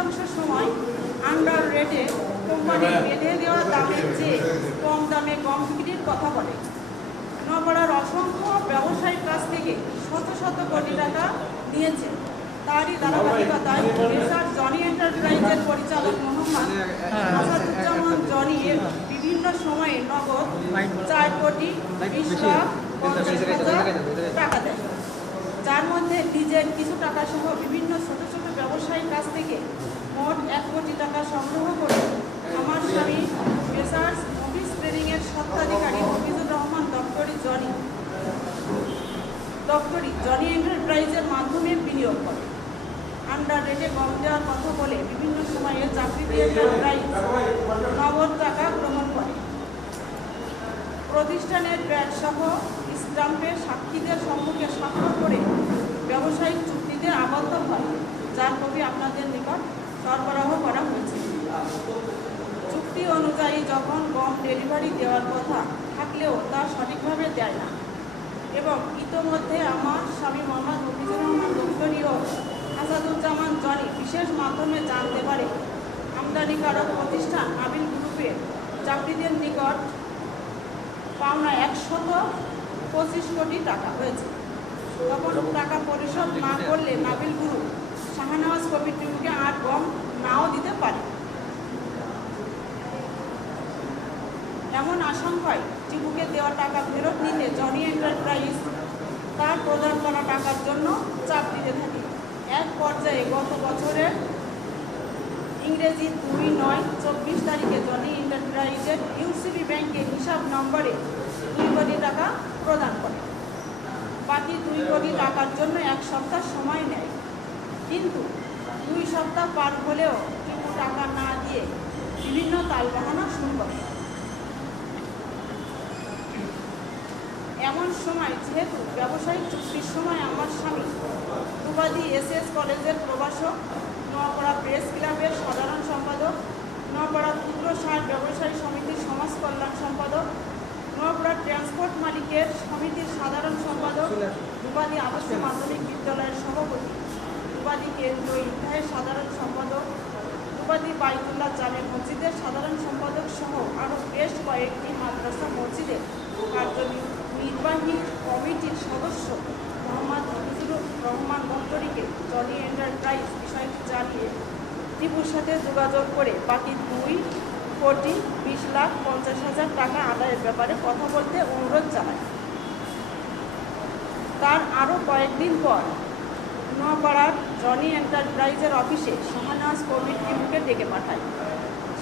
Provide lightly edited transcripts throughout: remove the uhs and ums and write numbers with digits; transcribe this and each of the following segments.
অধিকাংশ সময় আন্ডার রেটে কোম্পানি বেঁধে দেওয়া দামের চেয়ে কম দামে গম বিক্রির কথা বলে। নপাড়ার অসংখ্য ব্যবসায়ীর কাছ থেকে শত শত কোটি টাকা নিয়েছে। তারই ধারাবাহিকতায় মেসার জনি এন্টারপ্রাইজের পরিচালক মোহাম্মদ আসাদুজ্জামান জনি বিভিন্ন সময়ে নগদ 4 কোটি 20 লাখ 50,000 টাকা দেয়, যার মধ্যে নিজের কিছু টাকা সহ বিভিন্ন ছোট ছোট ব্যবসায়ীর কাছ থেকে মোট 1 কোটি টাকা সংগ্রহ করে আমার স্বামী মেসার্স মফিজ ট্রেডিংয়ের স্বত্বাধিকারী মফিজুর রহমান দপ্তরি জনি এন্টারপ্রাইজের মাধ্যমে বিনিয়োগ করে। আন্ডার রেটে গম দেওয়ার কথা বলে বিভিন্ন সময়ে চাকরিতে এন্টারপ্রাইজ নগদ টাকা গ্রহণ করে। প্রতিষ্ঠানের ব্যাট সহ স্টাম্পে সাক্ষীদের সম্মুখে স্বাক্ষর করে ব্যবসায়িক চুক্তিতে আবদ্ধ হয়, যার কপি আপনাদের নিকট সরবরাহ করা হয়েছে। চুক্তি অনুযায়ী যখন গম ডেলিভারি দেওয়ার কথা থাকলেও তা সঠিকভাবে দেয় না এবং ইতোমধ্যে আমার স্বামী মোহাম্মদ মফিজুর রহমান দপ্তরি ও আসাদুজ্জামান জনি বিশেষ মাধ্যমে জানতে পারে আমদানিকারক প্রতিষ্ঠান নাবিল গ্রুপের চাকরিদের নিকট পাওনা 125 কোটি টাকা হয়েছে। তখন টাকা পরিশোধ না করলে নাবিল গ্রুপ শাহনওয়াজ কবির টিপুকে আর গম নাও দিতে পারে। এমন আশঙ্কায় টিপুকে দেওয়া টাকা ফেরত নিতে জনি এন্টারপ্রাইজ তার প্রদান করা টাকার জন্য চাপ দিতে থাকে। এক পর্যায়ে গত বছরের ইংরেজি 2/9/24 তারিখে জনি এন্টারপ্রাইজের ইউসিবি ব্যাংকের হিসাব নম্বরে 2 কোটি টাকা প্রদান করে। বাকি 2 কোটি টাকার জন্য 1 সপ্তাহ সময় নেয়, কিন্তু 2 সপ্তাহ পার হলেও টিপু টাকা না দিয়ে বিভিন্ন তালবাহানা শুরু করে। এমন সময় যেহেতু ব্যবসায়িক চুক্তির সময় আমার স্বামী দুবাদি এসএস কলেজের প্রভাষক, নোয়াপাড়া প্রেস ক্লাবের সাধারণ সম্পাদক, নোয়াপাড়া ক্ষুদ্র সার ব্যবসায়ী সমিতির সমাজ কল্যাণ সম্পাদক, নোয়াপাড়া ট্রান্সপোর্ট মালিকের সমিতির সাধারণ সম্পাদক, দুবাদি আদর্শ মাধ্যমিক বিদ্যালয়ের সভাপতি, দুবাদি কেন্দ্রীয় ইফতাহের সাধারণ সম্পাদক, দুবাদি বাইতুল্লাহ জামে মসজিদের সাধারণ সম্পাদক সহ আরও বেশ কয়েকটি মাদ্রাসা মসজিদের কার্যনির্বাহী কমিটির সদস্য মোহাম্মদ মফিজুর রহমান দপ্তরিকে জনি এন্টারপ্রাইজ বিষয়টি জানিয়ে টিপুর সাথে যোগাযোগ করে বাকি 2 কোটি 20 লাখ 50,000 টাকা আদায়ের ব্যাপারে কথা বলতে অনুরোধ জানায়। তার আরও কয়েকদিন পর নোয়াপাড়ার জনি এন্টারপ্রাইজের অফিসে শাহনওয়াজ কবির টিপুকে ডেকে পাঠায়।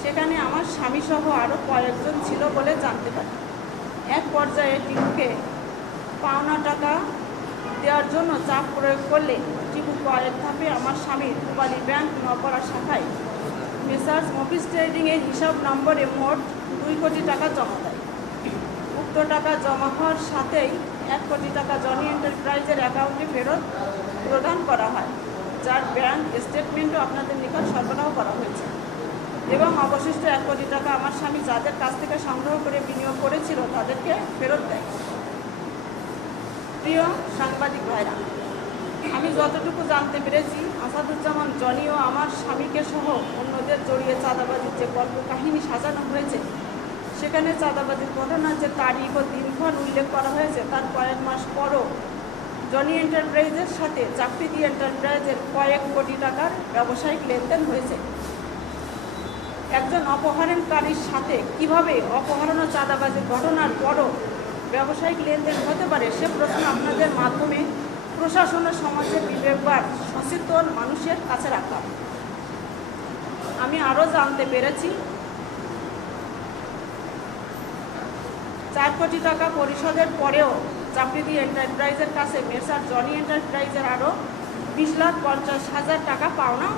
সেখানে আমার স্বামীসহ আরও কয়েকজন ছিল বলে জানতে পারি। এক পর্যায়ে টিপুকে পাওনা টাকা দেওয়ার জন্য চাপ প্রয়োগ করলে টিপু কয়েক ধাপে আমার স্বামীর দুবালি ব্যাংক নোয়াপাড়া শাখায় মেসার্স মফিজ ট্রেডিংয়ের হিসাব নম্বরে মোট 2 কোটি টাকা জমা দেয়। উক্ত টাকা জমা হওয়ার সাথেই 1 কোটি টাকা জনি এন্টারপ্রাইজের অ্যাকাউন্টে ফেরত প্রদান করা হয়, যার ব্যাংক স্টেটমেন্টও আপনাদের নিকট সরবরাহ করা হয়েছে এবং অবশিষ্ট 1 কোটি টাকা আমার স্বামী যাদের কাছ থেকে সংগ্রহ করে বিনিয়োগ করেছিল তাদেরকে ফেরত দেয়। প্রিয় সাংবাদিক ভাইরা, আমি যতটুকু জানতে পেরেছি আসাদুজ্জামান জনি ও আমার স্বামীকে সহ অন্যদের জড়িয়ে চাঁদাবাজির যে গল্প কাহিনী সাজানো হয়েছে, সেখানে চাঁদাবাজির ঘটনার যে তারিখ ও দিনক্ষণ উল্লেখ করা হয়েছে তার কয়েক মাস পরও জনি এন্টারপ্রাইজের সাথে চাকরিদি এন্টারপ্রাইজের কয়েক কোটি টাকার ব্যবসায়িক লেনদেন হয়েছে। একজন অপহরণকারীর সাথে কিভাবে অপহরণ ও চাঁদাবাজির ঘটনার পরও ব্যবসায়িক লেনদেন হতে পারে সে প্রশ্ন আপনাদের মাধ্যমে প্রশাসন ও সমাজের বিবেকবার সচেতন মানুষের কাছে রাখা। আমি আরও জানতে পেরেছি 4 কোটি টাকা পরিশোধের পরেও চাকরিদি এন্টারপ্রাইজের কাছে মেসার জনি এন্টারপ্রাইজের আরও 20,50,000 টাকা পাওনা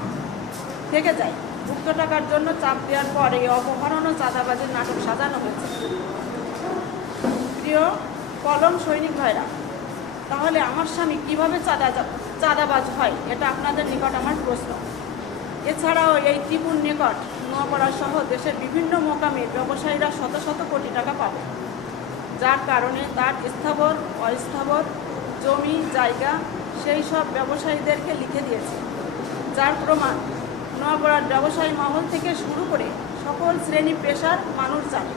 থেকে যায়। উক্ত টাকার জন্য চাপ দেওয়ার পর এই অপহরণ ও চাঁদাবাজির নাটক সাজানো হয়েছে। প্রিয় কলম সৈনিক ভাইরা, তাহলে আমার স্বামী কীভাবে চাঁদাবাজ হয় এটা আপনাদের নিকট আমার প্রশ্ন। এছাড়াও এই টিপুর নিকট নোয়াপাড়া সহ দেশের বিভিন্ন মোকামে ব্যবসায়ীরা শত শত কোটি টাকা পাবে, যার কারণে তার স্থাবর অস্থাবর জমি জায়গা সেই সব ব্যবসায়ীদেরকে লিখে দিয়েছে, যার প্রমাণ নোয়াপাড়ার ব্যবসায়ী মহল থেকে শুরু করে সকল শ্রেণী পেশার মানুষ জানে।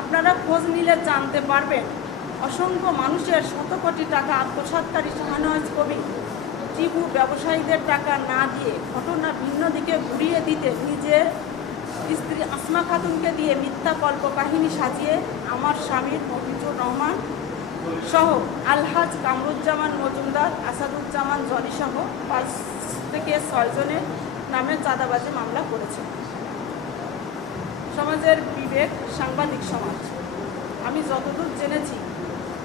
আপনারা খোঁজ নিলে জানতে পারবেন অসংখ্য মানুষের শত কোটি টাকা আত্মসাৎকারী শাহনওয়াজ কবির টিপু ব্যবসায়ীদের টাকা না দিয়ে ঘটনা ভিন্ন দিকে ঘুরিয়ে দিতে নিজের স্ত্রী আসমা খাতুনকে দিয়ে মিথ্যা কল্পকাহিনী সাজিয়ে আমার স্বামীর মফিজুর রহমান সহ আলহাজ কামরুজ্জামান মজুমদার, আসাদুজ্জামান জনি সহ 5 থেকে 6 জনের নামে চাঁদাবাজি মামলা করেছে। সমাজের বিবেক, সাংবাদিক সমাজ। আমি যতদূর জেনেছি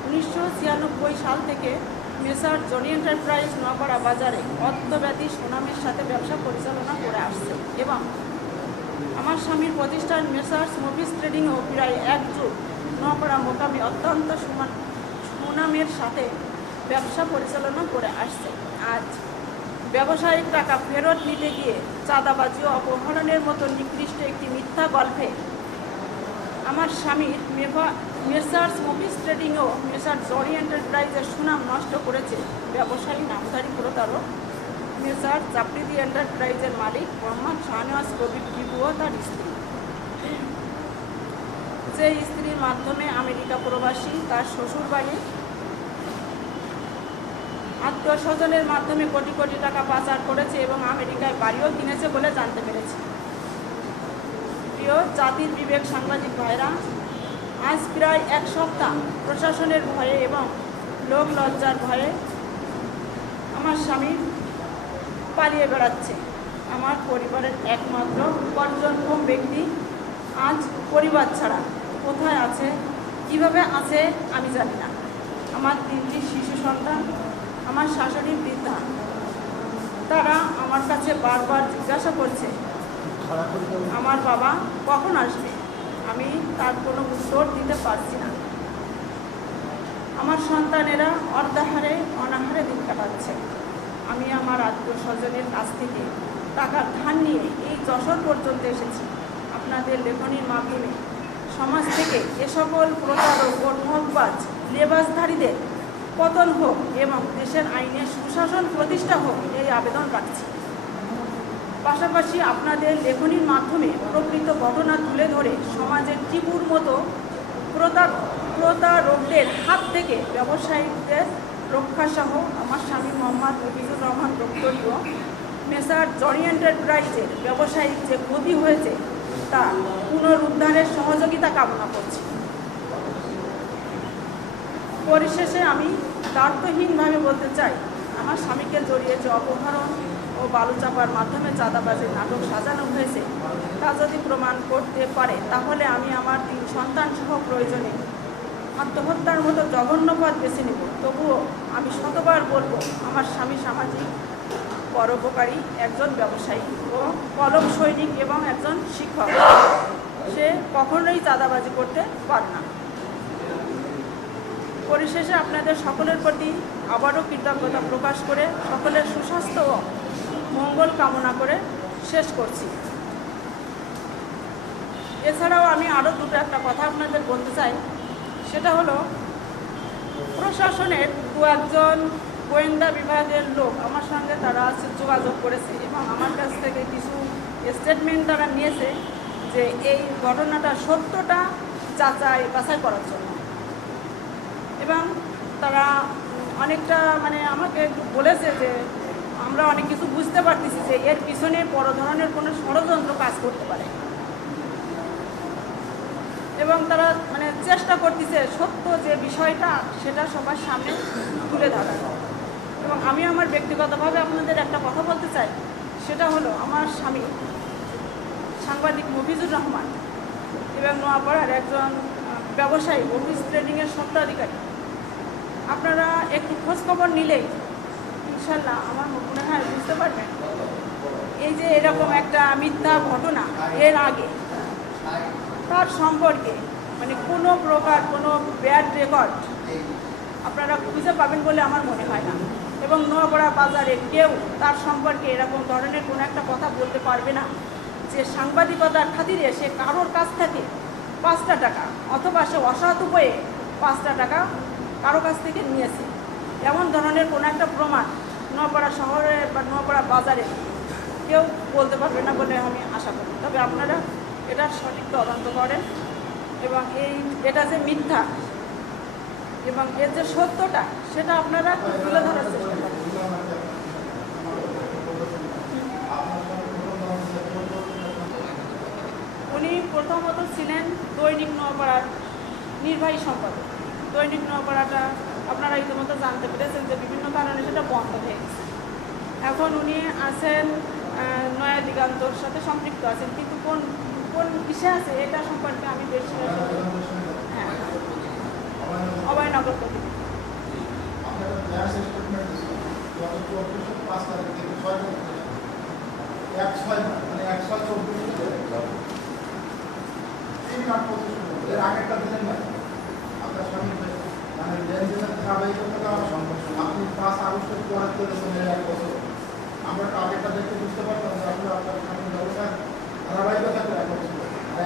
1996 সাল থেকে মেসার জনি এন্টারপ্রাইজ নোয়াপাড়া বাজারে অদ্যব্যাধি সুনামের সাথে ব্যবসা পরিচালনা করে আসছে এবং আমার স্বামীর প্রতিষ্ঠান মেসার্স মফিজ ট্রেডিংও প্রায় 1 যুগ নোয়াপাড়া মোকামে অত্যন্ত সুনামের সাথে ব্যবসা পরিচালনা করে আসছে। আজ ব্যবসায়িক টাকা ফেরত নিতে গিয়ে চাঁদাবাজি ও অপহরণের মতো নিকৃষ্ট একটি মিথ্যা গল্পে আমার স্বামীর মেসার্স মফিজ ট্রেডিং ও মেসার্স জনি এন্টারপ্রাইজের সুনাম নষ্ট করেছে ব্যবসায়ী নামধারী প্রতারক মেসার্স জাফরিদি এন্টারপ্রাইজের মালিক মোহাম্মদ শাহনওয়াজ কবির টিপু ও তার স্ত্রী। যে স্ত্রীর মাধ্যমে আমেরিকা প্রবাসী তার শ্বশুরবাড়ি আত্মীয় স্বজনের মাধ্যমে কোটি কোটি টাকা পাচার করেছে এবং আমেরিকায় বাড়িও কিনেছে বলে জানতে পেরেছি। প্রিয় জাতির বিবেক সাংবাদিক ভাইরা, আজ প্রায় 1 সপ্তাহ প্রশাসনের ভয়ে এবং লোক লজ্জার ভয়ে আমার স্বামী পালিয়ে বেড়াচ্ছে। আমার পরিবারের একমাত্র উপার্জনক্ষম ব্যক্তি আজ পরিবার ছাড়া কোথায় আছে, কিভাবে আছে আমি জানি না। আমার 3টি শিশু সন্তান, আমার শাশুড়ি বৃদ্ধা, তারা আমার কাছে বারবার জিজ্ঞাসা করছে আমার বাবা কখন আসবে। আমি তার কোনো উত্তর দিতে পারছি না। আমার সন্তানেরা অর্ধাহারে অনাহারে দিন কাটাচ্ছে। আমি আমার আত্মীয় স্বজনের কাছ থেকে টাকা ধার নিয়ে এই যশোর পর্যন্ত এসেছি। আপনাদের লেখনীর মাধ্যমে সমাজ থেকে এ সকল প্রতারক ও ঠকবাজ লেবাসধারীদের পতন হোক এবং দেশের আইনের সুশাসন প্রতিষ্ঠা হোক এই আবেদন রাখছি। পাশাপাশি আপনাদের লেখনীর মাধ্যমে প্রকৃত ঘটনা তুলে ধরে সমাজের টিপুর মতো প্রতারকদের হাত থেকে ব্যবসায়ীদের রক্ষাসহ আমার স্বামী মোহাম্মদ মফিজুর রহমান প্রক্টরীয় মেসার জনি এন্টারপ্রাইজের ব্যবসায়িক যে ক্ষতি হয়েছে তা পুনরুদ্ধারের সহযোগিতা কামনা করছি। পরিশেষে আমি দায়িত্বহীনভাবে বলতে চাই, আমার স্বামীকে জড়িয়ে যে অপহরণ ও বালুচাপার মাধ্যমে চাঁদাবাজির নাটক সাজানো হয়েছে তা যদি প্রমাণ করতে পারে তাহলে আমি আমার 3 সন্তান সহ প্রয়োজনে আত্মহত্যার মতো জঘন্য পথ বেছে নেব। তবুও আমি শতবার বলবো, আমার স্বামী সামাজিক পরোপকারী একজন ব্যবসায়ী ও কলম সৈনিক এবং একজন শিক্ষক। সে কখনোই চাঁদাবাজি করতে পারে না। পরিশেষে আপনাদের সকলের প্রতি আবারও কৃতজ্ঞতা প্রকাশ করে সকলের সুস্বাস্থ্য ও মঙ্গল কামনা করে শেষ করছি। এছাড়াও আমি আরও একটা কথা আপনাদের বলতে চাই, সেটা হলো প্রশাসনের 2-1 গোয়েন্দা বিভাগের লোক আমার সঙ্গে তারা যোগাযোগ করেছে এবং আমার কাছ থেকে কিছু স্টেটমেন্ট তারা নিয়েছে যে এই ঘটনাটা সত্যটা যাচাই বাছাই করার জন্য, এবং তারা অনেকটা আমাকে বলেছে যে আমরা অনেক কিছু বুঝতে পারতেছি যে এর পিছনে বড় ধরনের কোনো ষড়যন্ত্র কাজ করতে পারে এবং তারা চেষ্টা করতেছে সত্য যে বিষয়টা সেটা সবার সামনে তুলে ধরা। এবং আমি আমার ব্যক্তিগতভাবে আপনাদের একটা কথা বলতে চাই, সেটা হলো আমার স্বামী সাংবাদিক মফিজুর রহমান এবং নোয়াপাড়ার একজন ব্যবসায়ী মফিজ ট্রেডিংয়ের স্বত্বাধিকারী। আপনারা একটু খোঁজখবর নিলেই ইনশাল্লাহ আমার মনে হয় বুঝতে পারবেন এই যে এরকম একটা মিথ্যা ঘটনা এর আগে তার সম্পর্কে কোনো প্রকার কোনো ব্যাড রেকর্ড আপনারা খুঁজে পাবেন বলে আমার মনে হয় না। এবং নোয়াপাড়া বাজারে কেউ তার সম্পর্কে এরকম ধরনের কোনো একটা কথা বলতে পারবে না যে সাংবাদিকতার খাতিরে সে কারোর কাছ থেকে 5টা টাকা অথবা সে অসৎ উপায়ে 5টা টাকা কারো কাছ থেকে নিয়েছে। এমন ধরনের কোনো একটা প্রমাণ নোয়াপাড়া শহরে বা নোয়াপাড়া বাজারে কেউ বলতে পারবে না বলে আমি আশা করি। তবে আপনারা এটার সঠিক তদন্ত করেন এবং এটা যে মিথ্যা এবং এর যে সত্যটা সেটা আপনারা তুলে ধরার চেষ্টা করেন। উনি প্রথমত ছিলেন দৈনিক নোয়াপাড়ার নির্বাহী সম্পাদক। দৈনিক নোয়াপাড়াটা আপনারা ইতিমধ্যে জানতে পেরেছেন যে বিভিন্ন কারণে সেটা বন্ধ হয়ে গেছে। এখন উনি আছেন নয়া দিগান্তর সাথে সম্পৃক্ত আছেন, কিন্তু কোন কোন বিষয় আছে এটা সম্পর্কে আমি বেশি হ্যাঁ অভয়নগর প্রতি আপনি 5 আগস্টের পরে করেছেন 1 বছর। আমরা তো আগেরটা দেখতে বুঝতে পারতাম যে আসলে আপনার স্বামীর ব্যবসা ধারাবাহিকতা করে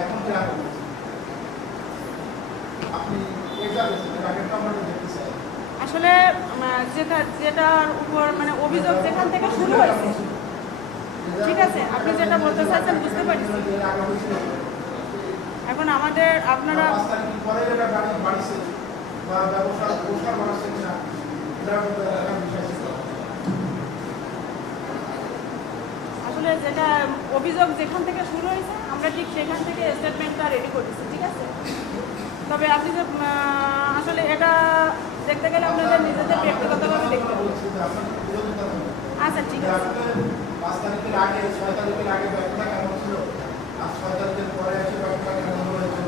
এখন কি রাখা হচ্ছে আপনি এটা দেখছেন আগেরটা আমরা দেখতে চাই। আসলে যেটার উপর মানে অভিযোগ যেখান থেকে শুরু হয়েছে, ঠিক আছে, আপনি যেটা বলতে চাইছেন বুঝতে পারছি। এখন আমাদের আপনারা আসলে যেটা অভিযোগ যেখান থেকে শুরু হয়েছে আমরা ঠিক সেখান থেকে স্টেটমেন্টটা রেডি করেছি, ঠিক আছে। তবে আপনি যে আসলে এটা দেখতে গেলে আপনাদের নিজেদের ব্যক্তিগতভাবে দেখতে হবে। আচ্ছা ঠিক আছে। 5 তারিখের আগে 6 তারিখের আগে ব্যাপারটা কেমন ছিল আর 6 তারিখের পরে এসে ব্যাপারটা কেমন হয়েছে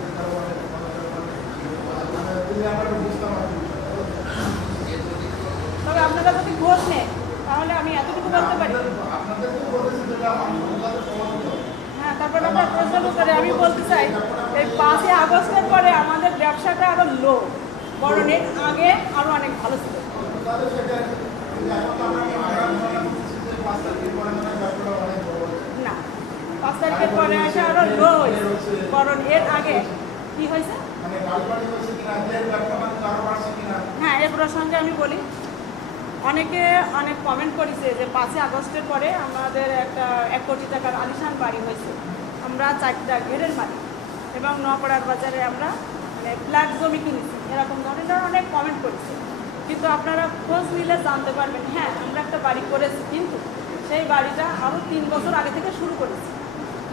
তবে আপনারা যদি খোঁজ নেন তাহলে আমি এতটুকু বলতে পারি। হ্যাঁ, তারপর আপনার প্রশ্ন উত্তরে আমি বলতে চাই এই 5 আগস্টের পরে আমাদের ব্যবসাটা আরো লো, বরং এর আগে আরো অনেক ভালো ছিল। না, 5 তারিখের পরে আসে আরো লো হয়েছে, বরং এর আগে কি হয়েছে। হ্যাঁ, এর প্রসঙ্গে আমি বলি, অনেকে অনেক কমেন্ট করেছে যে 5 আগস্টের পরে আমাদের একটা 1 কোটি টাকার আলিশান বাড়ি হয়েছে, আমরা 4টা ঘেরের মালিক এবং নোয়াপাড়ার বাজারে আমরা মানে ফ্ল্যাট জমি কিনেছি, এরকম ধরনের অনেক কমেন্ট করেছে। কিন্তু আপনারা খোঁজ নিলে জানতে পারবেন, হ্যাঁ আমরা একটা বাড়ি করেছি, কিন্তু সেই বাড়িটা আরও 3 বছর আগে থেকে শুরু করেছি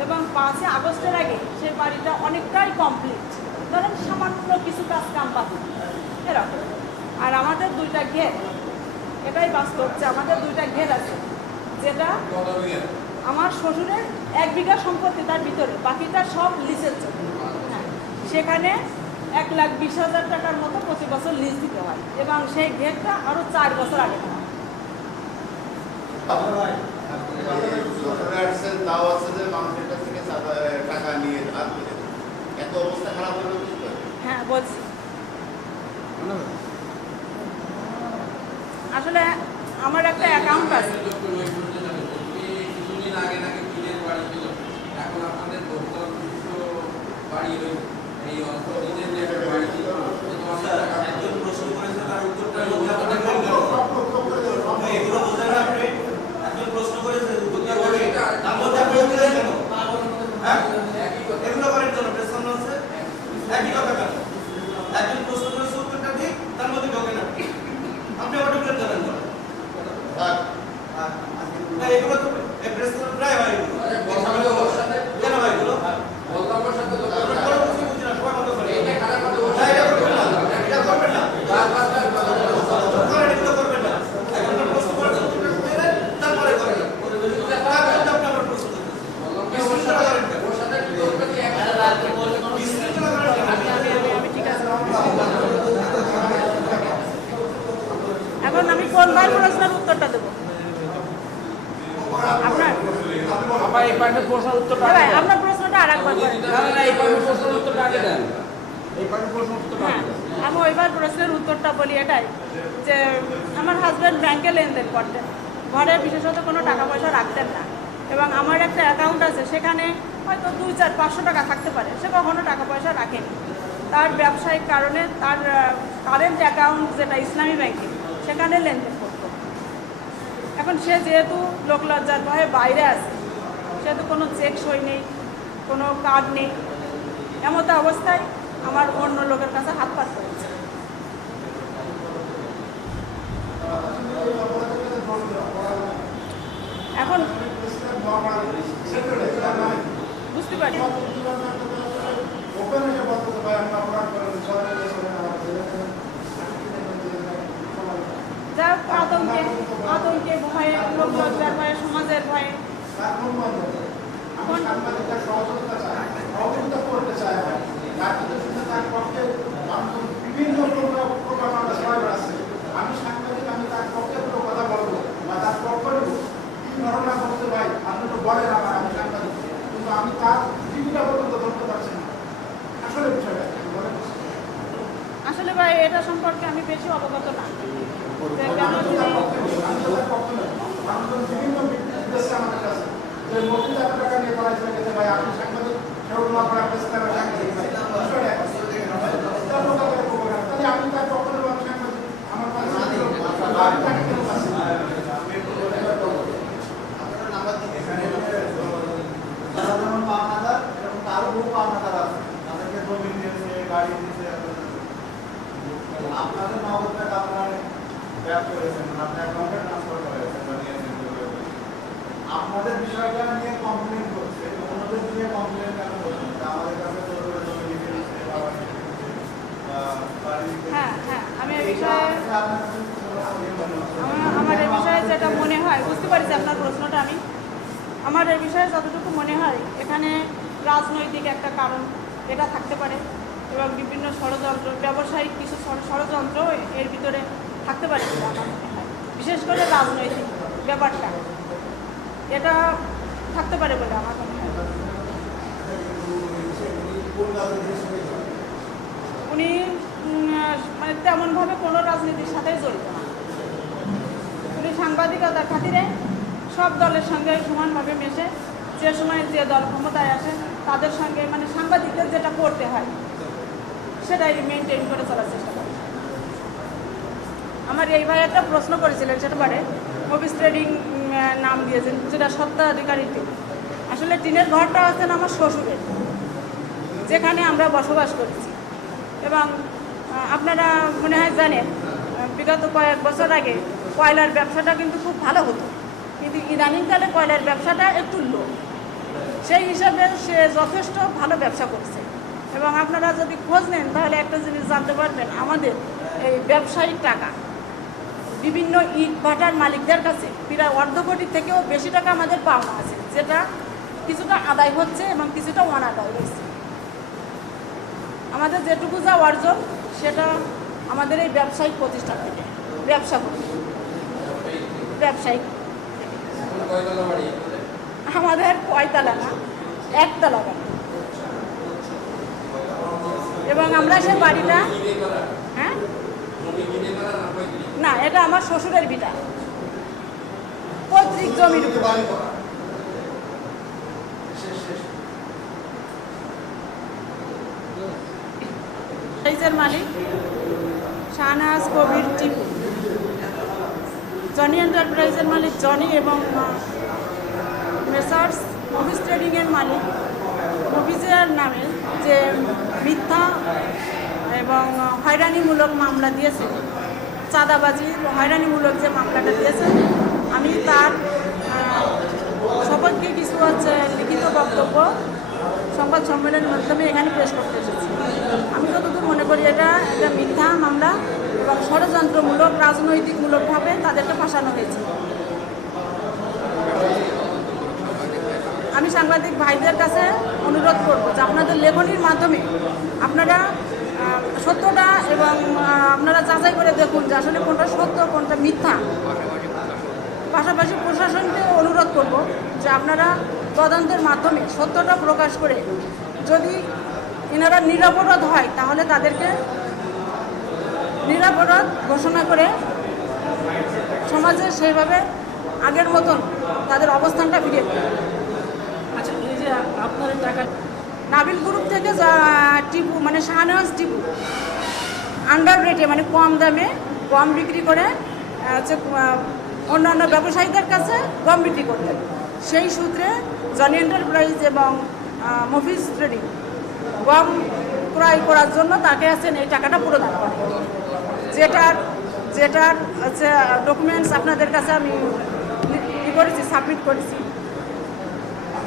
এবং 5 আগস্টের আগে সেই বাড়িটা অনেকটাই কমপ্লিট, ধরেন সামান্য কিছু কাজ কাম বাকি এরকম। আর আমাদের 2টা ঘের, এটাই বাস্তব যে আমাদের 2টা ঘের আছে, যেটা আমার শ্বশুরের 1 বিঘা সম্পত্তি, তার ভিতরে বাকিটা সব লিজের জন্য। হ্যাঁ, সেখানে 1,20,000 টাকার মতো প্রতি বছর লিজ দিতে হয় এবং সেই ঘেরটা আরও 4 বছর আগে নেওয়া। হ্যাঁ বলছি, আসলে আমার একটা অ্যাকাউন্ট আছে। এখন আমি কোনবার প্রশ্নের উত্তরটা দেবো আপনার? আপনার প্রশ্নটা আর একবার আমি ওইবার প্রশ্নের উত্তরটা বলি এটাই যে আমার হাজব্যান্ড ব্যাংকে লেনদেন করতেন, ঘরে বিশেষত কোনো টাকা পয়সা রাখতেন না এবং আমার একটা অ্যাকাউন্ট আছে, সেখানে হয়তো 200-500 টাকা থাকতে পারে, সে কখনো টাকা পয়সা রাখেনি। তার ব্যবসায়িক কারণে তার কারেন্ট অ্যাকাউন্ট যেটা ইসলামী ব্যাংকে, সেখানে লেনদেন করতো। এখন সে যেহেতু লোকলজ্জার ভয়ে বাইরে আছে, সেহেতু কোনো চেক সই নেই, কোনো কার্ড নেই। এমত অবস্থায় আমার অন্য লোকের কাছে হাত পাত করেছে। এখন বুঝতে পারি যা আতঙ্কে ভয়ে, লোক লজ্জার ভয়ে, সমাজের ভয়ে। আমি সাংবাদিকরা সহযোগিতা চাই, সহযোগিতা করতে চাই। তার পক্ষে বিভিন্ন প্রোগ্রাম সবাই আছে। আমি সাংবাদিক, আমি তার পক্ষে কোনো কথা বলবো বা তার পক্ষে কি ঘটনা ঘটতে পাই আপনি তো বলেন আমার, আমি সাংবাদিক, কিন্তু আমি তার জীবিকা পর্যন্ত ধরতে পারছি না। আসলে বিষয়টা বলেন। আসলে ভাই এটা সম্পর্কে আমি বেশি অবগত না। বিভিন্ন বিদেশে আমাদের কাছে যে মন্ত্রী টাকা নিয়ে করা গেছে ভাই, আপনি সাংবাদিক সেও না করা প্রেস ক্লাবের সাংবাদিক ভাই, তাহলে আমি তার পক্ষে সাংবাদিক আমার কাছে আমি তাকে কেন পাচ্ছি না? তারা যেমন পাওনাদার, এরকম তারও বহু পাওনাদার আছে, তাদেরকে জমি দিয়েছে, গাড়ি দিয়েছে। আপনাদের নগদ টাকা আপনার ব্যাপ করেছেন, আপনার অ্যাকাউন্টে ট্রান্সফার করেছেন বা নিয়েছেন। আপনাদের বিষয়টা নিয়ে কমপ্লেন করছে, অন্যদের নিয়ে কমপ্লেন কেন করছেন? আমাদের কাছে জমি দিতে দিচ্ছে, হ্যাঁ, আমি এই বিষয়ে আমার এই বিষয়ে যেটা মনে হয়, বুঝতে পারছি আপনার প্রশ্নটা। আমার এই বিষয়ে যতটুকু মনে হয় এখানে রাজনৈতিক একটা কারণ এটা থাকতে পারে এবং বিভিন্ন ষড়যন্ত্র, ব্যবসায়িক কিছু ষড়যন্ত্র এর ভিতরে থাকতে পারে বলে আমার মনে হয়। বিশেষ করে রাজনৈতিক ব্যাপারটা এটা থাকতে পারে বলে আমার মনে হয়। উনি মানে তেমনভাবে কোনো রাজনীতির সাথেই জড়িত না। উনি সাংবাদিকতার খাতিরে সব দলের সঙ্গে সমানভাবে মেশে, যে সময় যে দল ক্ষমতায় আসে তাদের সঙ্গে মানে সাংবাদিকদের যেটা করতে হয় সেটাই মেনটেন করে চলার চেষ্টা করে। আমার এই ভাই একটা প্রশ্ন করেছিলেন, সেটা পারে অফিস ট্রেডিং নাম দিয়েছেন, যেটা স্বত্বাধিকারী টিন। আসলে টিনের ঘরটা আছেন আমার শ্বশুরের, যেখানে আমরা বসবাস করেছি। এবং আপনারা মনে হয় জানেন বিগত কয়েক বছর আগে কয়লার ব্যবসাটা কিন্তু খুব ভালো হতো, কিন্তু ইদানিংকালে কয়লার ব্যবসাটা একটু লো। সেই হিসাবে সে যথেষ্ট ভালো ব্যবসা করছে। এবং আপনারা যদি খোঁজ নেন তাহলে একটা জিনিস জানতে পারবেন, আমাদের এই ব্যবসায়িক টাকা বিভিন্ন ইট ভাটার মালিকদের কাছে প্রায় 1.5 কোটি থেকেও বেশি টাকা আমাদের পাওনা আছে, যেটা কিছুটা আদায় হচ্ছে এবং কিছুটা অনাদায় হচ্ছে। আমাদের যেটুকু যা অর্জন সেটা আমাদের এই ব্যবসায়িক প্রতিষ্ঠান থেকে ব্যবসায়িক আমাদের 5 তলা না, 1 তলা বাড়ি। এবং আমরা সে বাড়িটা, হ্যাঁ না, এটা আমার শ্বশুরের ভিটা, পৈতৃক জমির উপর। এর মালিক শাহনাজ কবির টিপু, জনি এন্টারপ্রাইজের মালিক জনি, এবং মেসার্স অফিস ট্রেডিংয়ের মালিক মফিজের নামে যে মিথ্যা এবং হয়রানিমূলক মামলা দিয়েছে, চাঁদাবাজি হয়রানিমূলক যে মামলাটা দিয়েছে, আমি তার সপক্ষে কিছু লিখিত বক্তব্য সংবাদ সম্মেলনের মাধ্যমে এখানে পেশ করতে এসেছি। আমি যতদূর মনে করি এটা মিথ্যা মামলা এবং ষড়যন্ত্রমূলক, রাজনৈতিকমূলকভাবে তাদেরকে ফাঁসানো হয়েছে। আমি সাংবাদিক ভাইদের কাছে অনুরোধ করব যে আপনাদের লেখনির মাধ্যমে আপনারা সত্যটা এবং আপনারা যাচাই করে দেখুন যে আসলে কোনটা সত্য কোনটা মিথ্যা। পাশাপাশি প্রশাসনকে অনুরোধ করব যে আপনারা তদন্তের মাধ্যমে সত্যটা প্রকাশ করে যদি এনারা নিরপরাধ হয় তাহলে তাদেরকে নিরপরাধ ঘোষণা করে সমাজে সেইভাবে আগের মতন তাদের অবস্থানটা ফিরিয়ে দেবে। আচ্ছা, এই যে আপনার টাকা নাবিল গ্রুপ থেকে টিপু মানে শাহনাজ টিপু আন্ডার রেটে মানে কম দামে গম বিক্রি করে হচ্ছে অন্যান্য ব্যবসায়ীদের কাছে গম বিক্রি করতেন। সেই সূত্রে জনি এন্টারপ্রাইজ এবং মফিজ ট্রেডিং গম ক্রয় করার জন্য তাকে আছেন এই টাকাটা প্রদান করে, যেটার হচ্ছে ডকুমেন্টস আপনাদের কাছে আমি করেছি, সাবমিট করেছি।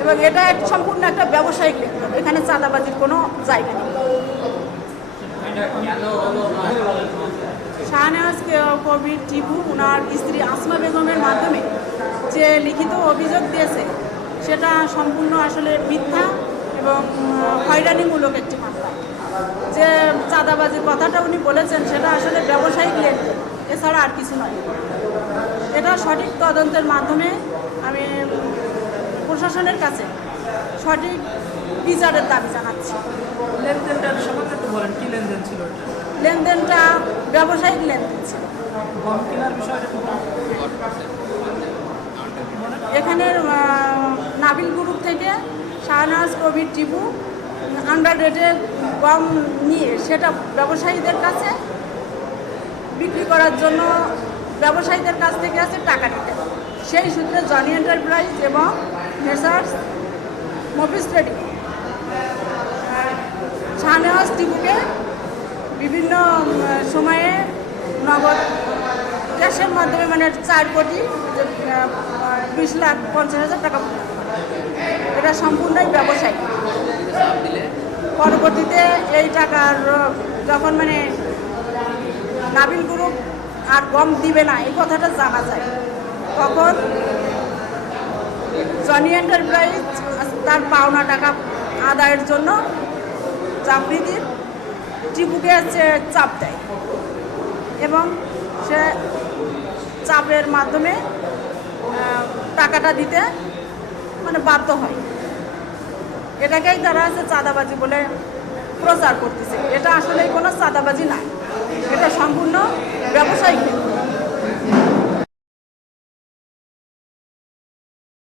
এবং এটা সম্পূর্ণ একটা ব্যবসায়িক লেনদেন, এখানে চাঁদাবাজির কোনো জায়গা নেই। শাহনেওয়াজ কবির টিপু ওনার স্ত্রী আসমা বেগমের মাধ্যমে যে লিখিত অভিযোগ দিয়েছে সেটা সম্পূর্ণ আসলে মিথ্যা এবং হয়রানিমূলক একটি মামলা। যে চাঁদাবাজির কথাটা উনি বলেছেন সেটা আসলে ব্যবসায়িক লেনদেন, এছাড়া আর কিছু নয়। এটা সঠিক তদন্তের মাধ্যমে আমি প্রশাসনের কাছে সঠিক বিচারের দাবি জানাচ্ছি। লেনদেনটা সম্পর্কে একটু বলেন, কি লেনদেন ছিল এটা? লেনদেনটা ব্যবসায়িক লেনদেন ছিল। গম কেনার বিষয়টা একটু বলেন। এখানে নাবিল গ্রুপ থেকে শাহনেওয়াজ কবির টিপু আন্ডার রেটে গম নিয়ে সেটা ব্যবসায়ীদের কাছে বিক্রি করার জন্য ব্যবসায়ীদের কাছ থেকে আছে টাকা নিতে। সেই সূত্রে জনি এন্টারপ্রাইজ এবং মেসার্স মফিজ ট্রেডিং শাহনেওয়াজ টিপুকে বিভিন্ন সময়ে নগদ ক্যাশের মাধ্যমে মানে 4,20,50,000 টাকা, এটা সম্পূর্ণই ব্যবসায়ী। পরবর্তীতে এই টাকার যখন মানে নাবিল গ্রুপ আর গম দিবে না এই কথাটা জানা যায়, তখন জনি এন্টারপ্রাইজ তার পাওনা টাকা আদায়ের জন্য চাকরিদের টিপুকে চাপ দেয় এবং সে চাপের মাধ্যমে টাকাটা দিতে মানে বাধ্য হয়। এটাকেই তারা চাঁদাবাজি বলে প্রচার করতেছে। এটা আসলে কোনো চাঁদাবাজি না, এটা সম্পূর্ণ ব্যবসায়িক।